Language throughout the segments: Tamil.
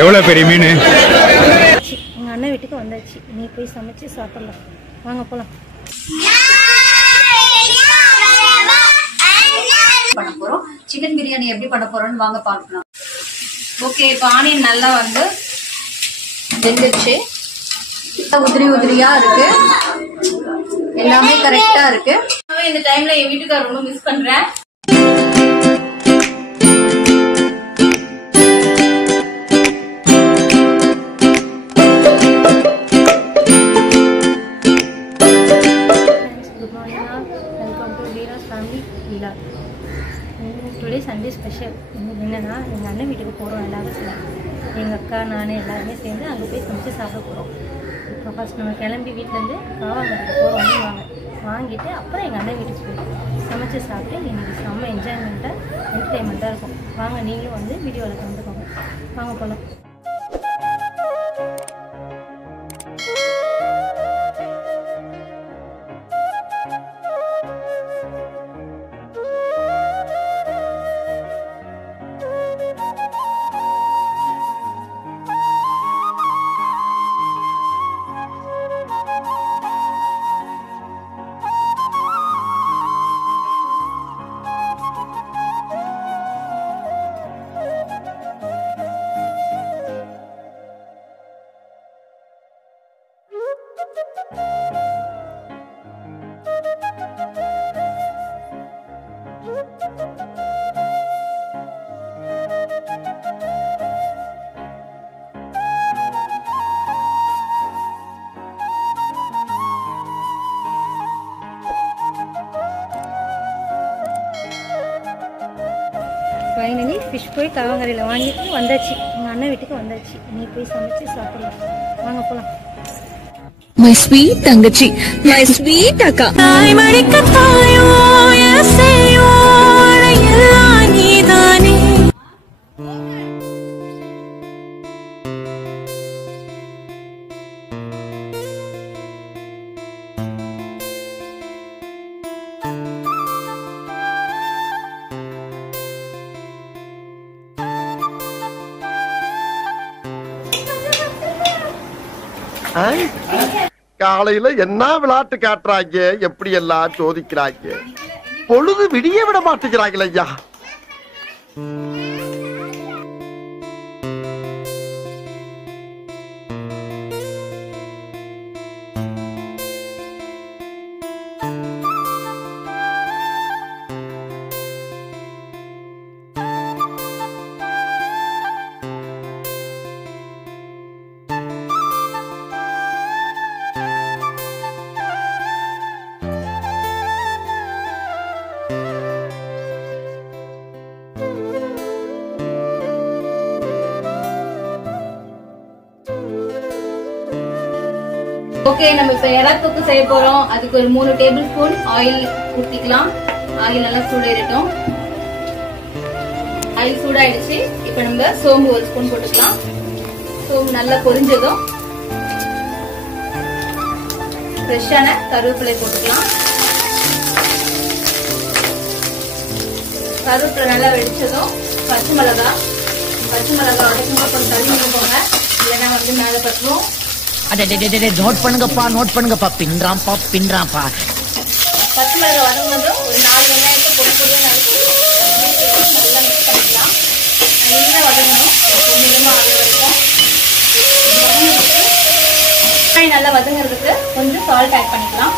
எவ்வளோ பெரிய மீன்? எங்கள் அண்ணன் வீட்டுக்கு வந்தாச்சு. நீ போய் சமைச்சு சாப்பிடலாம். வாங்க போகலாம். பண்ண போறோம். சிக்கன் பிரியாணி எப்படி பண்ண போறோம்னு வாங்க பார்க்கலாம். ஓகே, இப்போ ஆனியன் நல்லா வந்து வெந்துச்சு. உதிரி உதிரியா இருக்கு, எல்லாமே கரெக்டா இருக்கு. இந்த டைம்ல என் வீட்டுக்கார ரொம்ப மிஸ் பண்றேன். டுடே சண்டே ஸ்பெஷல் என்னென்னா எங்கள் அண்ணன் வீட்டுக்கு போகிறோம். எல்லாரும் சேர்ந்து எங்கள் அக்கா நான் எல்லாருமே சேர்ந்து அங்கே போய் சமைச்சு சாப்பிட போகிறோம். இப்போ ஃபஸ்ட் நம்ம கிளம்பி வீட்டிலேருந்து காவாங்கரைக்கு போகிறோம். வாங்கிட்டு அப்புறம் எங்கள் அண்ணன் வீட்டுக்கு போய் சமைச்சு சாப்பிட்டு எங்களுக்கு செம்ம என்ஜாய்மெண்ட்டாக என்டர்டைன்மெண்ட்டாக இருக்கும். வாங்க நீங்களும் வந்து வீடியோவில் கலந்துக்கோங்க. வாங்க போகலாம். ஃபைனலி ஃபிஷ் போய் காவாங்கரையில் வாங்கிட்டு வந்தாச்சு. எங்கள் அண்ணன் வீட்டுக்கு வந்தாச்சு. நீ போய் சமைச்சு சாப்பிடலாம். வாங்க போகலாம். My sweet தங்கச்சி, my sweet அக்கா. தாய் மடிக்க தாயோ எசையோ எல்லாம் நீதானே. காலையில என்ன விளையாட்டு காட்டுறாங்க, எப்படி எல்லாம் சோதிக்கிறாங்க. பொழுது விடிய விட மாட்டேங்கிறாங்களே ஐயா. ஓகே, நம்ம இப்ப எறா தொக்கு செய்ய போறோம். அதுக்கு ஒரு 3 டேபிள் ஸ்பூன் ஆயில் ஊத்திக்கலாம். ஆயில் நல்லா சூடாயிரட்டும். ஆயில் சூடாயிடுச்சு. இப்ப நம்ம சோம்பு 1 ஸ்பூன் போட்டுக்கலாம். சோம்பு நல்லா பொரிஞ்சதும் ஃப்ரெஷ்ஷான கருவேப்பிலை போட்டுக்கலாம். கருவேப்பிலை நல்லா வெடிச்சதும் பச்சை மிளகாய் உடைக்கும்போது கொஞ்சம் தள்ளி போங்க, இல்லைன்னா வந்து மேல பட்டுரும். நோட் பண்ணுங்கப்பா பின்றாம்பா. பச்சை மிளகாய் வதங்கினதும் ஒரு 4 வெங்காயத்தை பொடியா நறுக்கி நல்லா மிக்ஸ் பண்ணிக்கலாம். நல்லா வதங்கணும், கொஞ்சமா ஆகிற வரைக்கும். வெங்காயம் நல்லா வதங்குறதுக்கு கொஞ்சம் சால்ட் ஆட் பண்ணிக்கலாம்.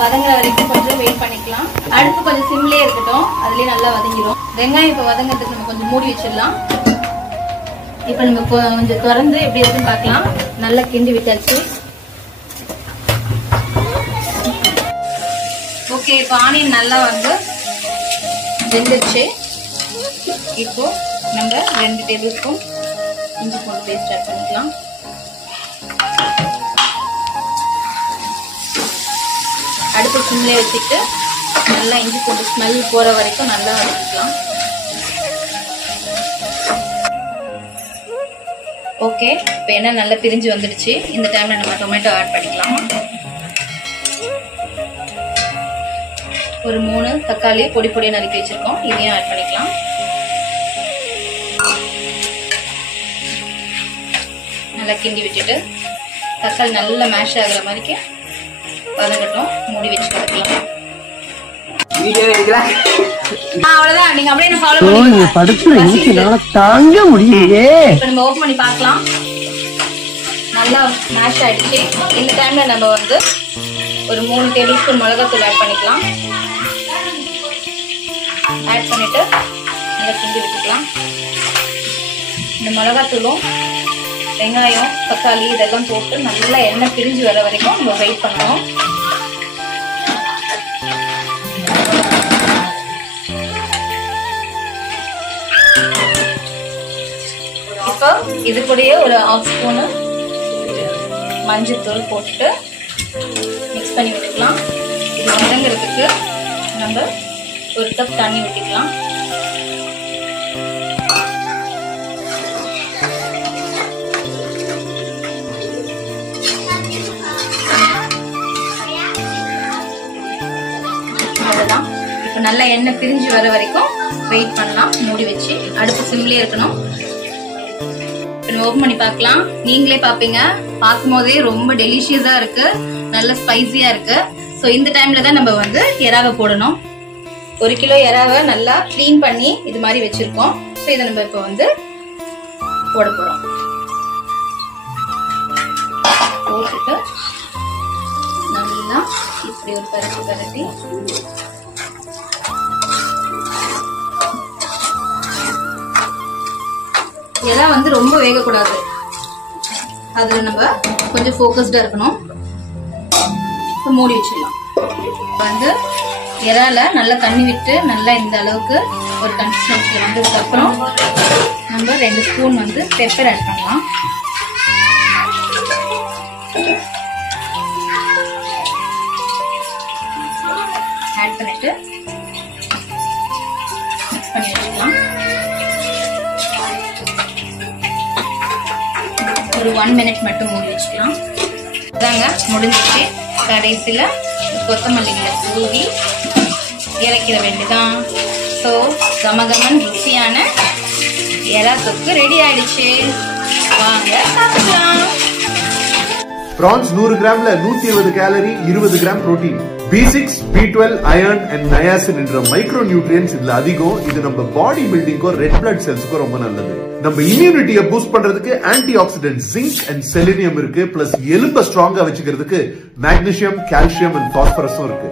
வதங்குற வரைக்கும் கொஞ்சம் வெயிட் பண்ணிக்கலாம். அடுப்பு கொஞ்சம் சிம்லயே இருக்கட்டும், அதுலயே நல்லா வதங்கிடும். வெங்காயம் இப்ப வதங்கிறதுக்கு நம்ம கொஞ்சம் மூடி வச்சிடலாம். இப்ப நம்ம கொஞ்சம் திறந்து எப்படி இருக்குன்னு பார்க்கலாம். நல்லா கிண்டி விட்டாச்சு. ஓகே, இப்ப ஆனியன் நல்லா வந்து வெந்துச்சு. இப்போ நம்ம 2 டேபிள் ஸ்பூன் இஞ்சி பூண்டு பேஸ்ட் ஆட் பண்ணிக்கலாம். அடுப்பு சிம்ல வச்சுட்டு நல்லா இஞ்சி பூண்டு ஸ்மெல் போற வரைக்கும் நல்லா வதக்கிக்கலாம். ஓகே, இப்போ எண்ணெய் நல்லா பிரிஞ்சு வந்துடுச்சு. இந்த டைம்ல நம்ம டொமேட்டோ ஆட் பண்ணிக்கலாம். ஒரு 3 தக்காளி பொடி பொடியா நறுக்கி வச்சிருக்கோம், இதையும் ஆட் பண்ணிக்கலாம். நல்லா கிண்டி விட்டுட்டு தக்காளி நல்லா மேஷ் ஆகுற மாதிரி வதங்கட்டும். மூடி வச்சு கிடக்கலாம். அவ்வளவுதான். நீங்க அப்படியே ஃபாலோ பண்ணுங்க. தாங்க முடியலையே. இப்ப நம்ம ஓபன் பண்ணி பார்க்கலாம். நல்லா மேஷ் ஆயிடுச்சு. இந்த டைம்ல நம்ம வந்து ஒரு 3 டேபிள் ஸ்பூன் மிளகாத்தூள் ஆட் பண்ணிக்கலாம். ஆட் பண்ணிட்டு நல்லா கிண்டி விட்டுக்கலாம். இந்த மிளகாத்தூளும் வெங்காயம் தக்காளி இதெல்லாம் போட்டு நல்லா எண்ணெய் பிரிஞ்சு வர வரைக்கும் நம்ம வெயிட் பண்ணணும். இப்போ இது கூடயே ஒரு 1/2 ஸ்பூனு மஞ்சள் தூள் போட்டுட்டு மிக்ஸ் பண்ணி விட்டுக்கலாம். இது வதங்கிறதுக்கு நம்ம 1 கப் தண்ணி ஊற்றிக்கலாம். அவ்வளவுதான். இப்போ நல்லா எண்ணெய் பிரிஞ்சு வர வரைக்கும் வெயிட் பண்ணலாம். மூடி வச்சு அடுப்பு சிம்லயே இருக்கணும். ஓபன் பண்ணி பார்க்கலாம். நீங்களே பாப்பீங்க, பார்க்கும் போதே ரொம்ப டெலிஷியஸா இருக்கு, நல்ல ஸ்பைசியா இருக்கு. சோ இந்த டைம்ல தான் நம்ம வந்து எறாவை போடணும். 1 கிலோ எறாவை நல்லா கிளீன் பண்ணி இது மாதிரி வச்சிருக்கோம். சோ இதை நம்ம இப்போ வந்து போட போறோம். போட்டுட்டு நல்லா இப்படி ஒரு பரட்டி எல்லாம் வந்து ரொம்ப வேகக்கூடாது, அதுல நம்ம கொஞ்சம் ஃபோக்கஸ்டா இருக்கணும். மூடி வச்சிடலாம். வந்து இறால நல்லா தண்ணி விட்டு நல்லா இந்த அளவுக்கு ஒரு கன்சிஸ்டன்சி வந்ததுக்கு அப்புறம் நம்ம 2 ஸ்பூன் வந்து பெப்பர் ஆட் பண்ணலாம். ஆட் பண்ணிட்டு மிக்ஸ் பண்ணி வச்சுக்கலாம். ஒரு 1 மினிட் மட்டும் மூடி வச்சுக்கலாம். அதாங்க முடிஞ்சிச்சு. கடைசியில கொத்தமல்லிகளை தூவி இறக்கிற வேண்டியதான். ஸோ கமகமன் ருசியான எறா தொக்கு ரெடி ஆயிடுச்சு. வாங்க சாப்பிடலாம். Prawns 100 கிராம்ல 120 calorie, 20 gram protein, B6, B12, iron and niacin என்ற மைக்ரோ நியூட்ரியன்ஸ் இதுல அதிகம். இது நம்ம பாடி பில்டிங்கோ ரெட் பிளட் செல்ஸ்க்கோ ரொம்ப நல்லது. நம்ம இம்யூனிட்டியை பூஸ்ட் பண்றதுக்கு anti accident zinc and selenium இருக்கு. பிளஸ் எலும்பை ஸ்ட்ராங்கா வச்சுக்கிறதுக்கு மேக்னீசியம், கால்சியம் அண்ட் பாஸ்பரஸும் இருக்கு.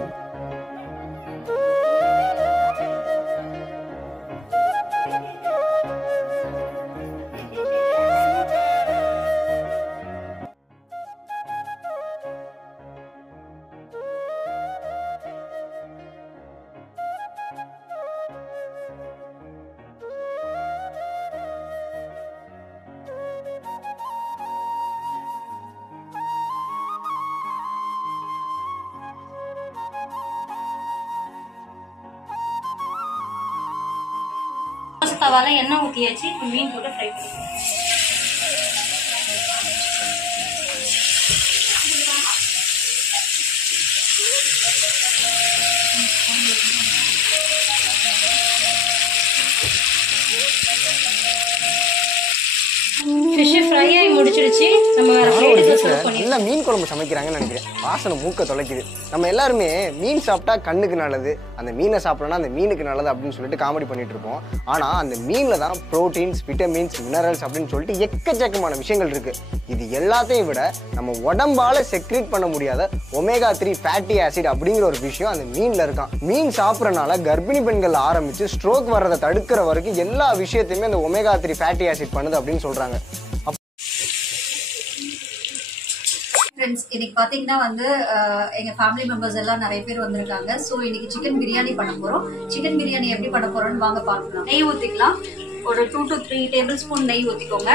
தவால எண்ணெய் ஊற்றியாச்சு. இப்போ மீன் போட்டு ஃப்ரை பண்ணிக்கலாம். ஃபிஷ் ஃப்ரை ஆகி முடிச்சிருச்சு. நம்ம வேற பிளேட்டுக்கு சர்வ் பண்ணிடலாம். நல்ல மீன் குழம்பு சமைக்கிறாங்கன்னு நினைக்கிறேன். வாசனை மூக்க தொலைக்குது. நம்ம எல்லாருமே மீன் சாப்பிட்டா கண்ணுக்கு நல்லது, அந்த மீனை சாப்பிடனா அந்த மீனுக்கு நல்லது அப்படின்னு சொல்லிட்டு காமெடி பண்ணிட்டு இருப்போம். ஆனா அந்த மீன்ல தான் புரோட்டீன்ஸ், விட்டமின்ஸ், மினரல்ஸ் அப்படின்னு சொல்லிட்டு எக்கச்சக்கமான விஷயங்கள் இருக்கு. இது எல்லாத்தையும் விட நம்ம உடம்பால செக்ரீட் பண்ண முடியாத ஒமேகா 3 ஃபேட்டி ஆசிட் அப்படிங்கிற ஒரு விஷயம் அந்த மீன்ல இருக்கான். மீன் சாப்பிடறனால கர்ப்பிணி பெண்கள் ஆரம்பிச்சு ஸ்ட்ரோக் வர்றதை தடுக்கிற வரைக்கும் எல்லா விஷயத்தையுமே அந்த ஒமேகா 3 ஃபேட்டி ஆசிட் பண்ணுது அப்படின்னு சொல்றாங்க. ஃப்ரெண்ட்ஸ், இன்னைக்கு பாத்தீங்கன்னா வந்து எங்க ஃபேமிலி மெம்பர்ஸ் எல்லாம் நிறைய பேர் வந்திருக்காங்க. ஸோ இன்னைக்கு சிக்கன் பிரியாணி பண்ண போறோம். சிக்கன் பிரியாணி எப்படி பண்ண போறோம்னு வாங்க பார்க்கலாம். நெய் ஊத்திக்கலாம். ஒரு 2 to 3 டேபிள் ஸ்பூன் நெய் ஊத்திக்கோங்க.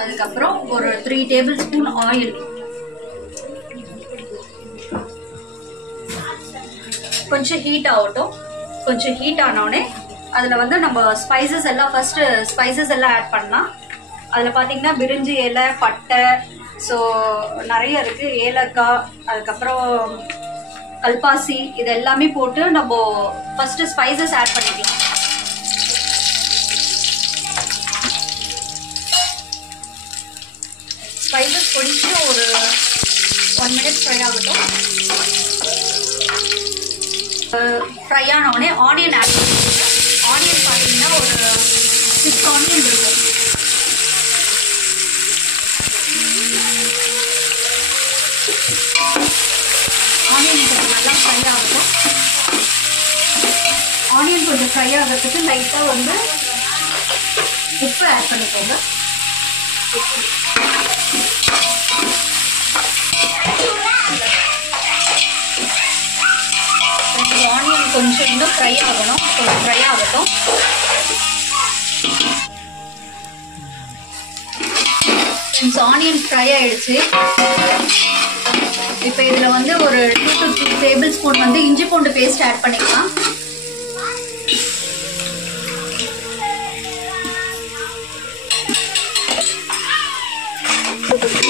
அதுக்கப்புறம் ஒரு 3 டேபிள் ஸ்பூன் ஆயில், கொஞ்சம் ஹீட் ஆகட்டும். கொஞ்சம் ஹீட் ஆனோடனே அதுல வந்து நம்ம ஸ்பைசஸ் எல்லாம் ஃபர்ஸ்ட் ஸ்பைசஸ் எல்லாம் ஆட் பண்ணலாம். அதுல பாத்தீங்கன்னா பிரிஞ்சி இலை, பட்டை, ஸோ நிறைய இருக்கு. ஏலக்காய், அதுக்கப்புறம் கல்பாசி, இது எல்லாமே போட்டு நம்ம ஃபர்ஸ்ட் ஸ்பைசஸ் ஆட் பண்ணிக்கலாம். ஸ்பைசஸ் பொடிச்சு ஒரு 1 மினிட் ஃப்ரை ஆகட்டும். ஃப்ரை ஆன உடனே ஆனியன் ஆட் பண்ணிக்கோங்க. ஆனியன் பார்த்தீங்கன்னா ஒரு 6 ஆனியன் இருக்கும். ஆனியன் கொஞ்சம் நல்லா ஃப்ரை ஆகட்டும். ஆனியன் கொஞ்சம் ஃப்ரை ஆகிறதுக்கு லைட்டாக வந்து உப்பு ஆட் பண்ணிக்கோங்க. ஆனியன் கொஞ்சம் இன்னும் ஃப்ரை ஆகணும். கொஞ்சம் ஃப்ரை ஆகட்டும். ஆனியன் ஃப்ரை ஆயிடுச்சு. இப்போ இதுல வந்து ஒரு 2 to 3 டேபிள் ஸ்பூன் வந்து இஞ்சி பூண்டு பேஸ்ட் ஆட் பண்ணிக்கலாம்.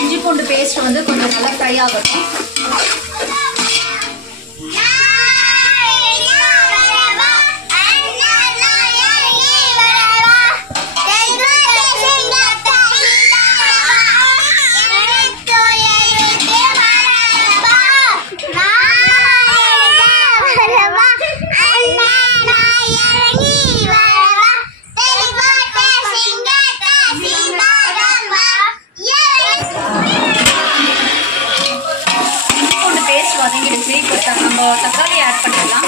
இஞ்சி பூண்டு பேஸ்ட் வந்து கொஞ்சம் நல்லா ஃப்ரை ஆகட்டும். நம்ம தக்காளி ஆட் பண்ணிடலாம்.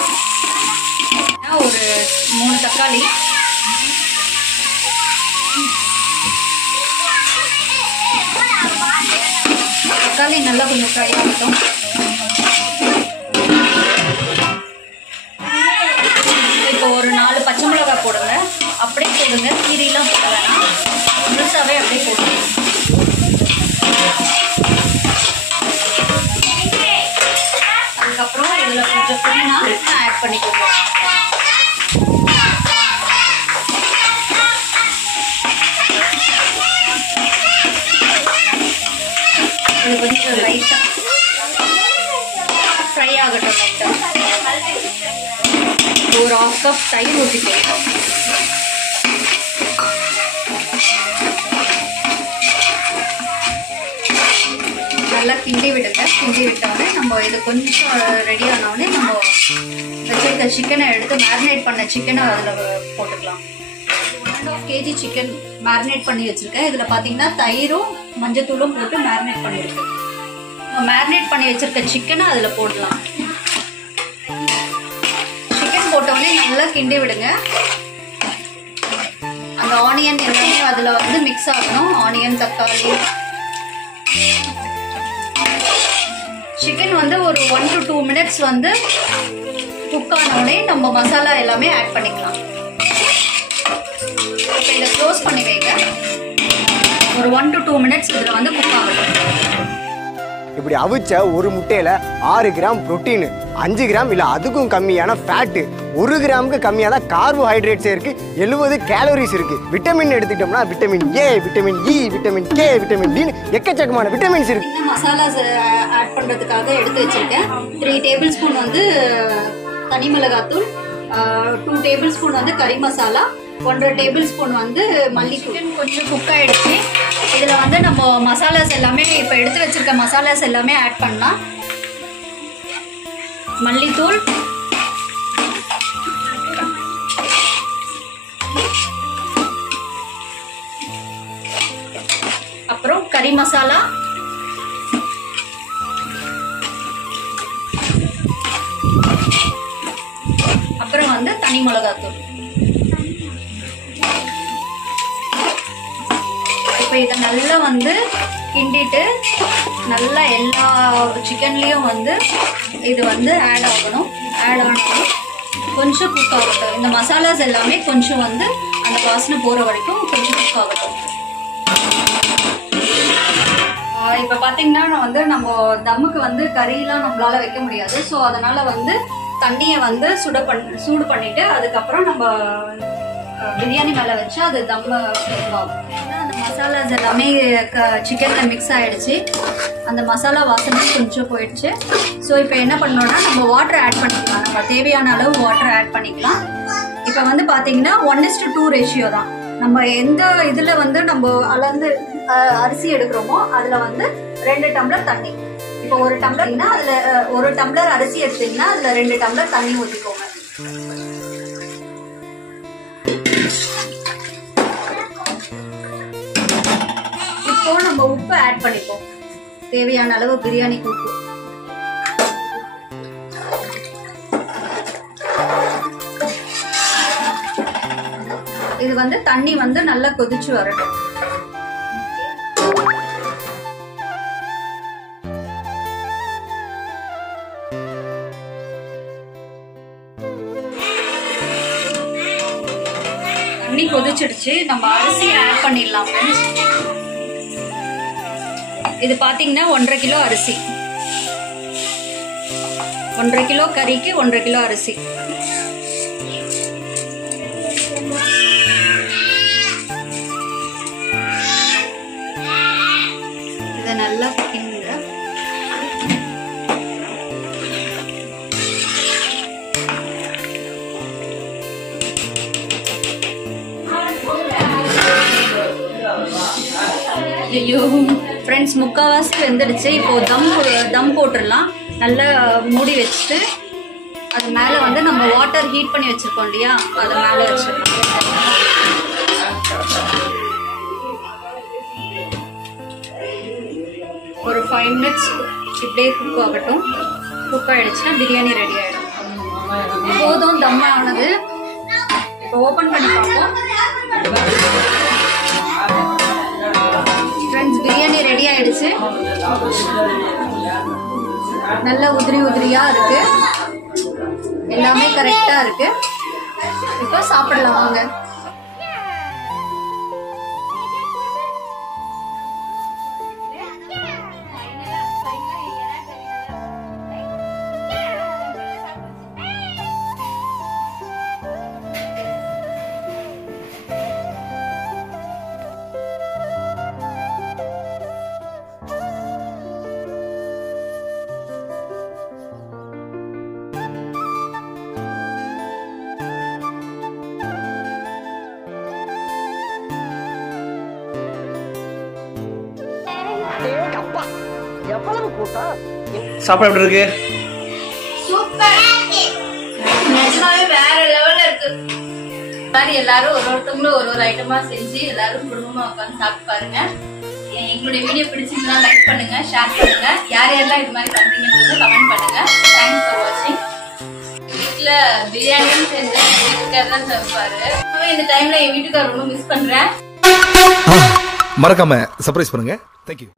ஒரு 3 தக்காளி. தக்காளி நல்லா கொஞ்சம் ஃப்ரை ஆகட்டும். இப்போ ஒரு 4 பச்சை மிளகாய் போடுங்க. அப்படியே போடுங்க, கீரையெல்லாம் போட வேணாம், முழுசாவே அப்படியே போடுங்க. அதுக்கப்புறம் இதில் கொஞ்சம் புதினா ஆட் பண்ணிக்கோங்க. இது கொஞ்சம் லைட்டாக ஃப்ரை ஆகட்டும். லைட்டாக ஒரு 1/2 கப் தயிர் ஊற்றிக்கோங்க. நல்லா கிண்டி விடுங்க. கிண்டி விட்டோடனே நம்ம இது கொஞ்சம் ரெடி ஆனோடனே நம்ம வச்சிருக்க சிக்கனை எடுத்து மேரினேட் பண்ண சிக்கனை அதில் போட்டுக்கலாம். 1.5 kg சிக்கன் மேரினேட் பண்ணி வச்சிருக்கேன். இதில் பார்த்தீங்கன்னா தயிரும் மஞ்சத்தூளும் போட்டு மேரினேட் பண்ணியிருக்கேன். மேரினேட் பண்ணி வச்சிருக்க சிக்கனை அதில் போடலாம். சிக்கன் போட்டோடனே நல்லா கிண்டி விடுங்க. அந்த ஆனியன் எல்லாமே அதில் வந்து மிக்ஸ் ஆகணும். ஆனியன், தக்காளி. சிக்கன் வந்து ஒரு 1 to 2 மினிட்ஸ் வந்து குக் ஆனோடனே நம்ம மசாலா எல்லாமே ஆட் பண்ணிக்கலாம். இப்போ இதை க்ளோஸ் பண்ணி வைங்க. ஒரு 1 to 2 மினிட்ஸ் இதில் வந்து குக் ஆகட்டும். இப்படி அவிச்ச ஒரு முட்டையில 6 கிராம் புரோட்டீன், 5 கிராம் இல்ல அதுக்கும் கம்மியான ஃபேட்டு, 1 கிராமுக்கு கம்மியா தான் கார்போஹைட்ரேட்ஸ் இருக்கு, 70 கேலரிஸ் இருக்கு. விட்டமின் எடுத்துக்கிட்டோம்னா vitamin A, vitamin E, vitamin K, vitamin D, எக்கச்சக்கமான விட்டமின்ஸ் இருக்கு. இந்த மசாலாஸ் ஆட் பண்றதுக்காக எடுத்து வச்சிருக்கேன். 3 டேபிள் ஸ்பூன் வந்து தனி மிளகாத்தூள், 2 டேபிள் ஸ்பூன் வந்து கறி மசாலா, 1.5 டேபிள் ஸ்பூன் வந்து மல்லித்தூள். கொஞ்சம் குக் ஆயிடுச்சு. இதுல வந்து நம்ம மசாலாஸ் எல்லாமே இப்போ எடுத்து வச்சிருக்க மசாலாஸ் எல்லாமே ஆட் பண்ணலாம். மல்லித்தூள், அப்புறம் கறி மசாலா, அப்புறம் வந்து தனி மிளகாத்தூள். இப்போ இதை நல்லா வந்து கிண்டிட்டு நல்லா எல்லா சிக்கன்லேயும் வந்து இது வந்து ஆட் ஆகணும். ஆட் ஆனாலும் கொஞ்சம் குக் ஆகட்டும். இந்த மசாலாஸ் எல்லாமே கொஞ்சம் வந்து அந்த வாசனை போகிற வரைக்கும் கொஞ்சம் குக் ஆகட்டும். இப்போ பார்த்தீங்கன்னா வந்து நம்ம தம்முக்கு வந்து கறியெல்லாம் நம்மளால வைக்க முடியாது. ஸோ அதனால வந்து தண்ணியை வந்து சூடு பண்ணிட்டு அதுக்கப்புறம் நம்ம பிரியாணி மேலே வச்சு அது தம்ம ஆகும். ஏன்னா அந்த மசாலாஸ் எல்லாமே சிக்கனில் மிக்ஸ் ஆகிடுச்சு. அந்த மசாலா வாசனை கொஞ்சம் போயிடுச்சு. ஸோ இப்போ என்ன பண்ணோன்னா நம்ம வாட்டர் ஆட் பண்ணிக்கலாம். நம்ம தேவையான அளவு வாட்டர் ஆட் பண்ணிக்கலாம். இப்போ வந்து பார்த்தீங்கன்னா 1:2 ரேஷியோ தான். நம்ம எந்த இதில் வந்து நம்ம அளந்து அரிசி எடுக்கிறோமோ அதில் வந்து 2 டம்ளர் தண்ணி. இப்போ 1 டம்ளர்னா அதில் 1 டம்ளர் அரிசி எடுத்தீங்கன்னா அதில் 2 டம்ளர் தண்ணி ஊற்றிக்கோங்க. இப்போ நம்ம உப்பு ஆட் பண்ணிப்போம். தேவையான அளவு பிரியாணிக்கு உப்பு. இது வந்து தண்ணி வந்து நல்லா கொதிச்சு வரட்டும். தண்ணி கொதிச்சிடுச்சு. நம்ம அரிசி ஆட் பண்ணிடலாம் ஃப்ரெண்ட்ஸ். இது பாத்தீங்கன்னா 1.5 கிலோ அரிசி. 1.5 கிலோ கறிக்கு 1.5 கிலோ அரிசி. இதை நல்லா கிண்டுங்க. ஐயோ ஃப்ரெண்ட்ஸ், முக்கால்வாசி வெந்துடுச்சு. இப்போ தம் போட்டுடலாம். நல்லா மூடி வச்சுட்டு அது மேலே வந்து நம்ம வாட்டர் ஹீட் பண்ணி வச்சிருக்கோம் இல்லையா, அதை மேலே வச்சிடலாம். ஒரு 5 மினிட்ஸ் இப்படியே குக் ஆகட்டும். குக் ஆகிடுச்சுன்னா பிரியாணி ரெடி ஆகிடும். போதும் தம் ஆனது. இப்போ ஓப்பன் பண்ணி பார்ப்போம். ஃப்ரெண்ட்ஸ், பிரியாணி ரெடி ஆயிடுச்சு. நல்ல உதிரியா இருக்கு. எல்லாமே கரெக்டா இருக்கு. இப்போ சாப்பிடலாம் வாங்க. சாப்பாடு எப்படி இருக்கு? சூப்பர். நிஜமாவே வேற லெவல்ல இருக்கு. பாரு, எல்லாரும் ஒருத்தவங்களும் ஒரு ஐட்டமா செஞ்சு எல்லாரும் குடும்பமா உட்காந்து சாப்பிட்டு பாருங்க. எங்களுடைய வீடியோ பிடிச்சிருந்தா லைக் பண்ணுங்க, ஷேர் பண்ணுங்க. யார் யாரெல்லாம் இது மாதிரி பண்றீங்கன்னு கமெண்ட் பண்ணுங்க. தேங்க்ஸ் ஃபார் வாட்சிங். வீட்டுல பிரியாணியும் செஞ்சு வீட்டுக்காரர் தான் சமைப்பாரு. இந்த டைம்ல என் வீட்டுக்காரர் ரொம்ப மிஸ் பண்றேன். மறக்காம சர்ப்ரைஸ் பண்ணுங்க. தேங்க்யூ.